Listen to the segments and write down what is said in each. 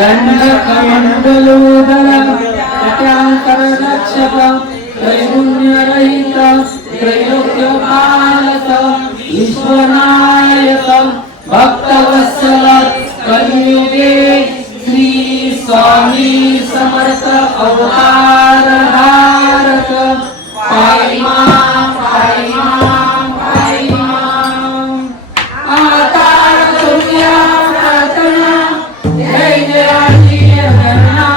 दंडकमंडलोदर जटांतररक्षक त्रैगुण्यरहित त्रैलोक्यपालक विश्वनायक भक्तवत्सल कलियुगे श्री स्वामी समर्थ अवतार धारक पाहि मां पाहि मां पाहि मां। आता करूया प्रार्थना जय जयाची गणना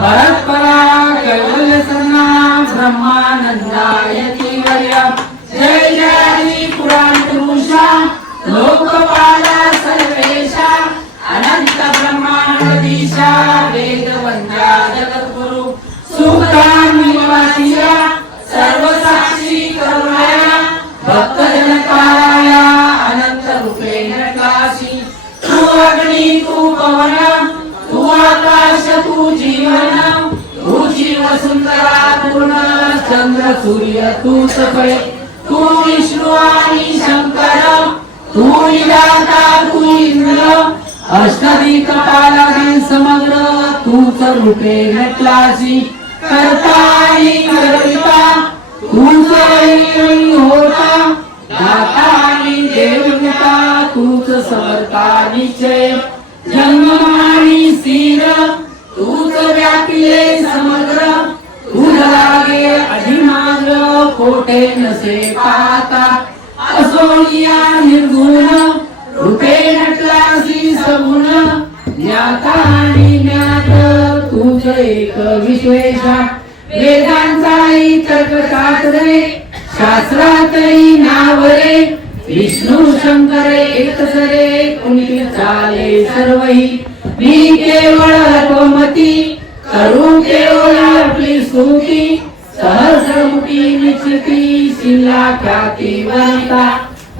परस्परा कैवल्य सन्ना ब्रह्मानंदायती वर्य जय जयाची पुराण पुरुषा लोकपाला सर्वेशा अनंत ब्रह्मांडीशा वेदवंद्या जगद्गुरु सुखदान निवासिया सर्वसाक्षी करुणाया भक्तजनकाराया अनंत रूपेण काशी तू अग्नि तू पवन तू आकाश तू जीवन तुझी वसुंधरा पूर्ण चंद्र सूर्य तू सफळ तू विष्णू आणि शंकर तू विधाता तू इंद्र अष्टदिक्पालादी समग्र तूच रूपे नटलासी करता आणि करविता तूच वैरी होता दाता आणि देवता तूच समर्था निश्चय जन्म आणि स्थिर तूच व्यापिले समग्र तुझ लागे अधिमाग्र कोठे नसे पाहता असोनिया निर्गुण रूपे नटलासी सगुण ज्ञाता आणि ज्ञात तुझ एक विश्वेशा वेदांचाही तर्कशास्त्रे शास्त्रातही नाव रे विष्णू शंकर एकच रे कुणी चाले सर्वही मी केवळ अल्पमती करू केवळ आपली स्तुती सहस्रमुखी निश्चिती शिला ख्याती वंता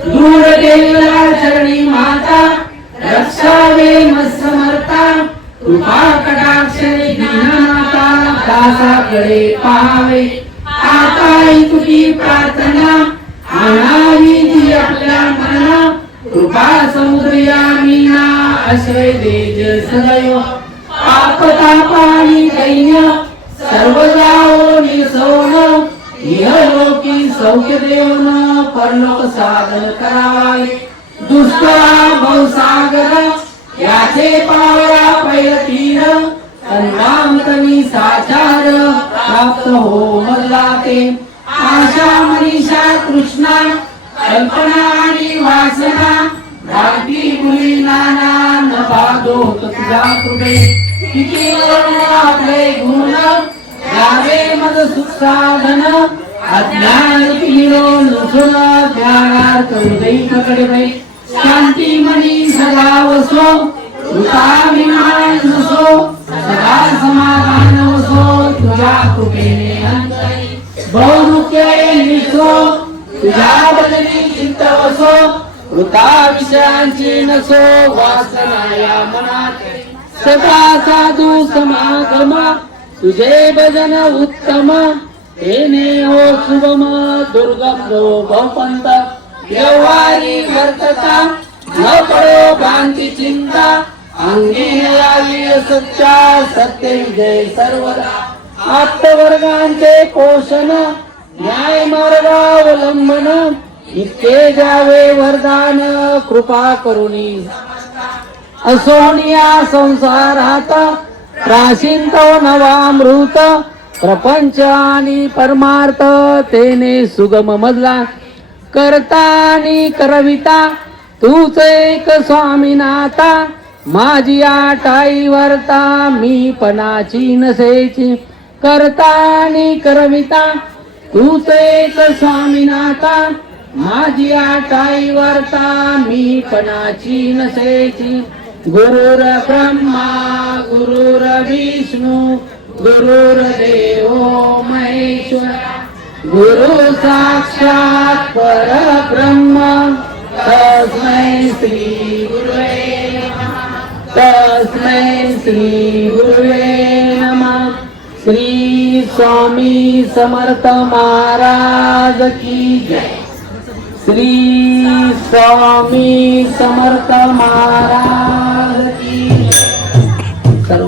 दूर देवला चरणी माता रक्षावे मत्समर्था कृपा कटाक्ष दीनमाता दासाकडे पाहावे आता तुझी प्रार्थना आणावी ती आपल्या मना कृपा समुद्रया मीना आश्रय देज सदैव पाप तापानी दैन्य सर्व जाओ निसोन इहलोकी सौख्य देवन परलोक साधन करावे दुष्कळा भवसागर याचे पावया पैलतीर तन्वामतनी साचार प्राप्त हो मधला ते आशा मनीषा कृष्णा कल्पना आणि वासना भक्ती मुली नाना नभादो तुझ्या कृपे किती आपले गुण गावे मद सुख साधन अज्ञान पिलो नसुन ध्यानार्थ हृदय पकडे शांती मनी सदा वसो कृपाभिमान नसो सदा समाधान वसो तुझ्या कृपेने अंतरी बहुरुखे निसो तुझ्या बदली चित्त वसो कृता विषयांची नसो वासना या मनात सदा साधू समागम तुझे भजन उत्तम तेने हो शुभम दुर्गम बहुपंत व्यवहारी वर्तता न पडो भ्रांती चिंता अंगी यावी सच्चा सत्य विजय सर्वदा आप्तवर्गांचे पोषण न्याय मार्गावलंबन इतके जावे वरदान कृपा करुणी असोनिया संसारात प्राशिंतो नवामृत प्रपंच आणि परमार्थ तेने सुगम मजला करता आणि करविता तूच एक स्वामीनाथा माझी आटाई वर्ता मी पणाची नसेची करता आणि करविता तूच एक स्वामीनाथा माझी आटाई वर्ता मी पणाची नसेची गुरुर ब्रह्मा गुरुर विष्णू गुरुर्देव महेश्वर गुरु साक्षात परब्रह्म तस्मै श्री गुरुवे नमः तस्मै श्री गुरुवे नमः। श्री स्वामी समर्थ महाराज की जय। श्री स्वामी समर्थ महाराज की जय। सर्व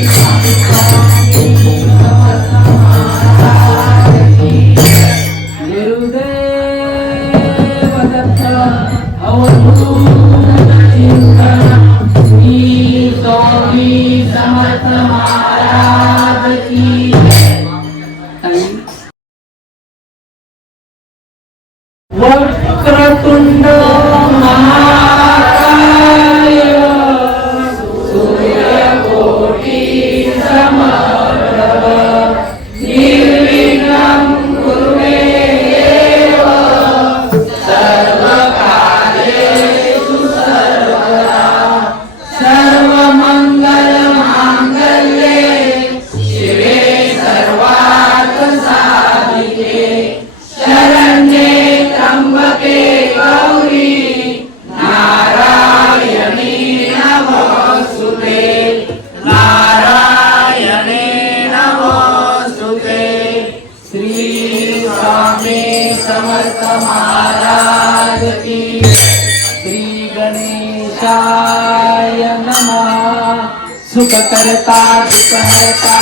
महाराज की जय। वक्रतुंड महाकाय सूर्यकोटि समप्रभ निर्विघ्नं कुरु मे देव सर्वकार्येषु सर्वदा सर्वमङ्गलमाङ्गल्ये शिवे सर्वार्थसाधिके शरण्ये त्र्यंबके गौरी नारायणी नमोस्तुते नारायणे नमोस्तुते। श्री स्वामी समर्थ महाराज की श्री गणेशाय नमः। सुख करता दुख हरता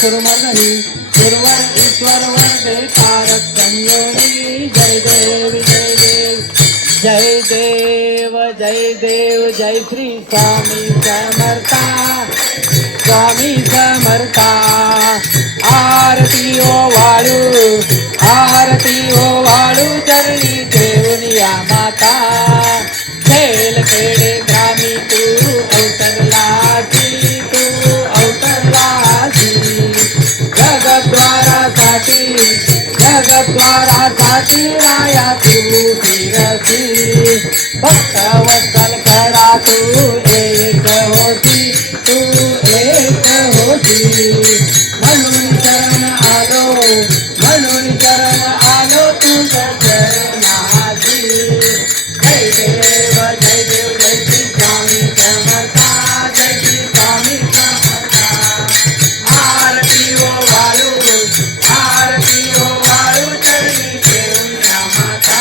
सुरमर्दनी गुरुवर ईश्वर वरदे तारक संयोगी जय देव जय देव जय देव जय देव जय श्री स्वामी समर्था स्वामी समर्था। आरती ओ वाळू चरणी देवनिया माता खेल खेडे ग्रामी तू अवतरलाची जगद्वारासाठी राया तू फिरती भक्तवत्सल करा तू एक होती म्हणून शरण आलो तुझ्या चरणाची। जय देव जय देव जय श्री स्वामी समर्था जय श्री स्वामी समर्था। आरती ओ वाळू चरणी देवनिया माता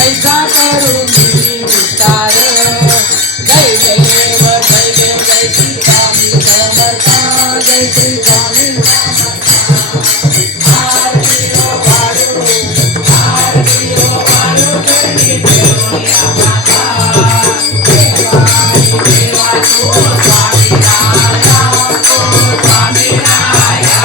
कैसा करू मी विचार जय देव जय देव जय श्री स्वामी समर्थ जय श्री स्वामी आरती हो वाळू आरती हो वाळू करणी देऊया माता देवानी देवा तो स्वामी राया तो स्वामी राया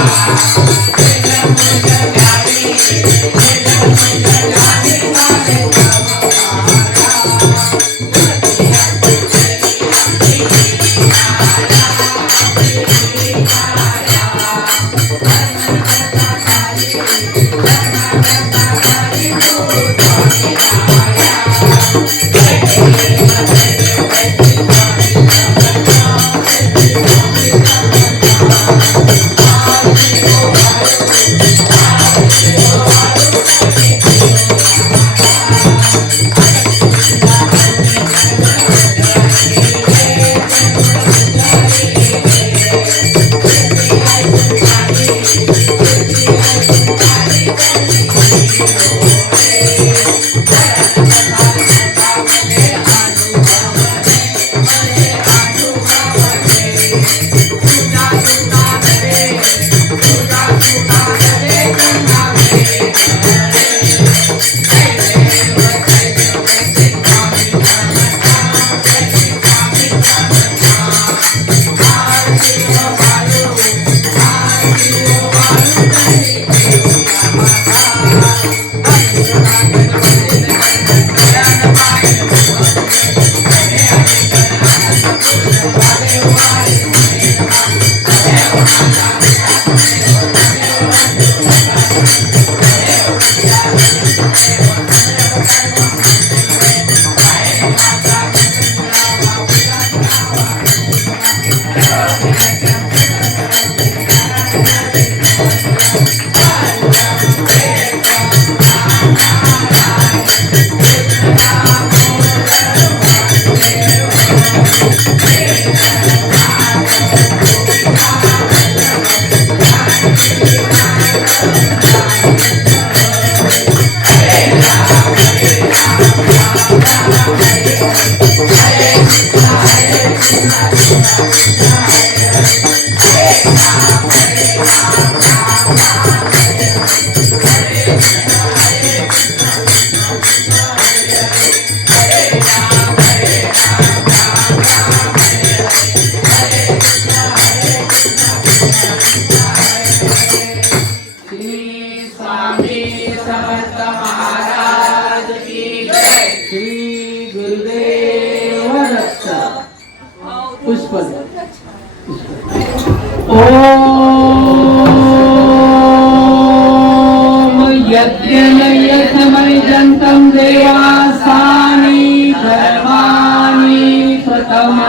यज्ञमयजन्तं देवासानि धर्माणि प्रथमान्यासनं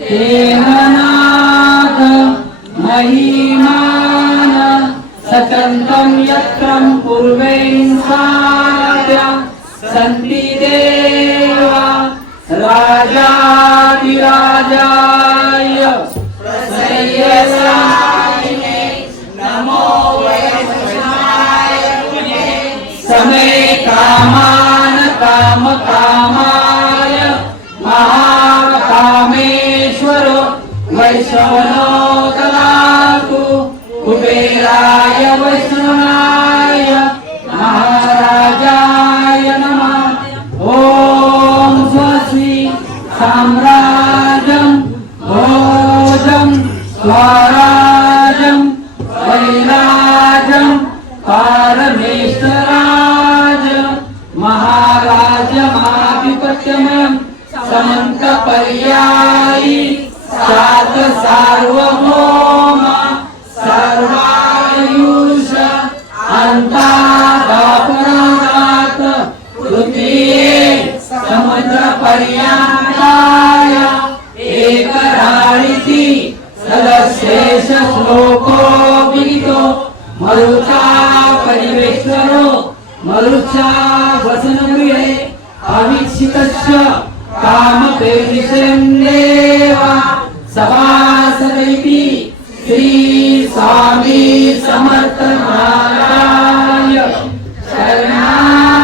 तेहनाथ महिमान सचन्तं यत्रं पूर्वैन्साद्या सन्ति देवा राजाधिराजाय प्रसयसायिने नमो समय कामान काम कामाय महाकामेश्वर वैष्णवनो ददातु कुबेराय वैष्णवाय महाराजाय नमः ओम स्वस्ति साम्राज्यं भोजं स्वराज्यं वैराज्यं पारमेश्वराज महाराजमाधिपत्यमयं समन्तपर्यायी सात सार्वभौम सर्वायुष अन्तादापरात तृतीये समुद्रपर्यन्ताय एकराळिति सदशेष श्लोको विदितो मरुचा परिवेश्वरो मरुचा वसनगृहे अवीक्षितस्य कामपेदिशं देवा सभासदैति श्री स्वामी समर्थ महाराज शरणा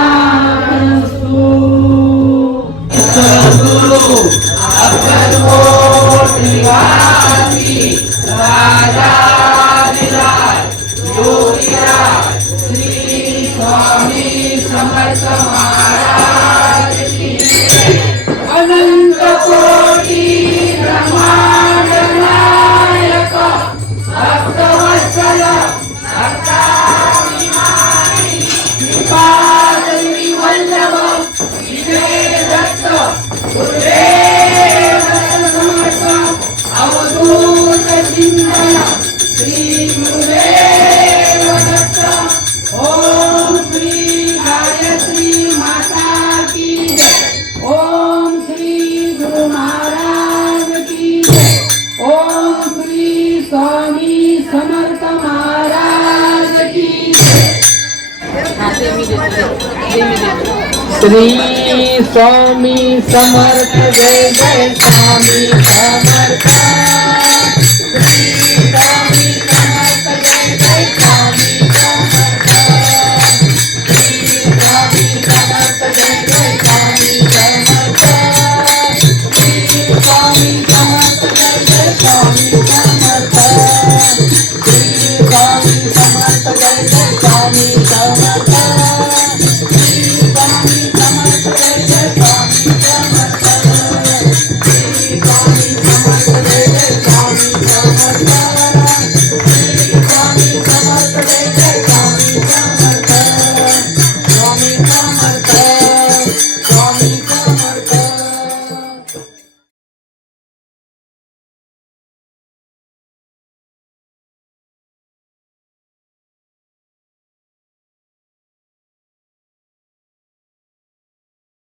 समर्थ महाराज की जय। अनंत कोटी ब्रह्मांड नायक भक्तवत्सल भक्ताभिमानी श्रीपादरी वल्लभ विजय दत्त गुरुदेव समर्थ अवधूत चिंतन श्री गुरुदेव दत्त। ओम श्री गायत्री माता की जय। ओम श्री गुरु महाराज की जय। ओम श्री स्वामी समर्थ महाराज की जय। श्री स्वामी समर्थ जय जय स्वामी समर्थ। श्री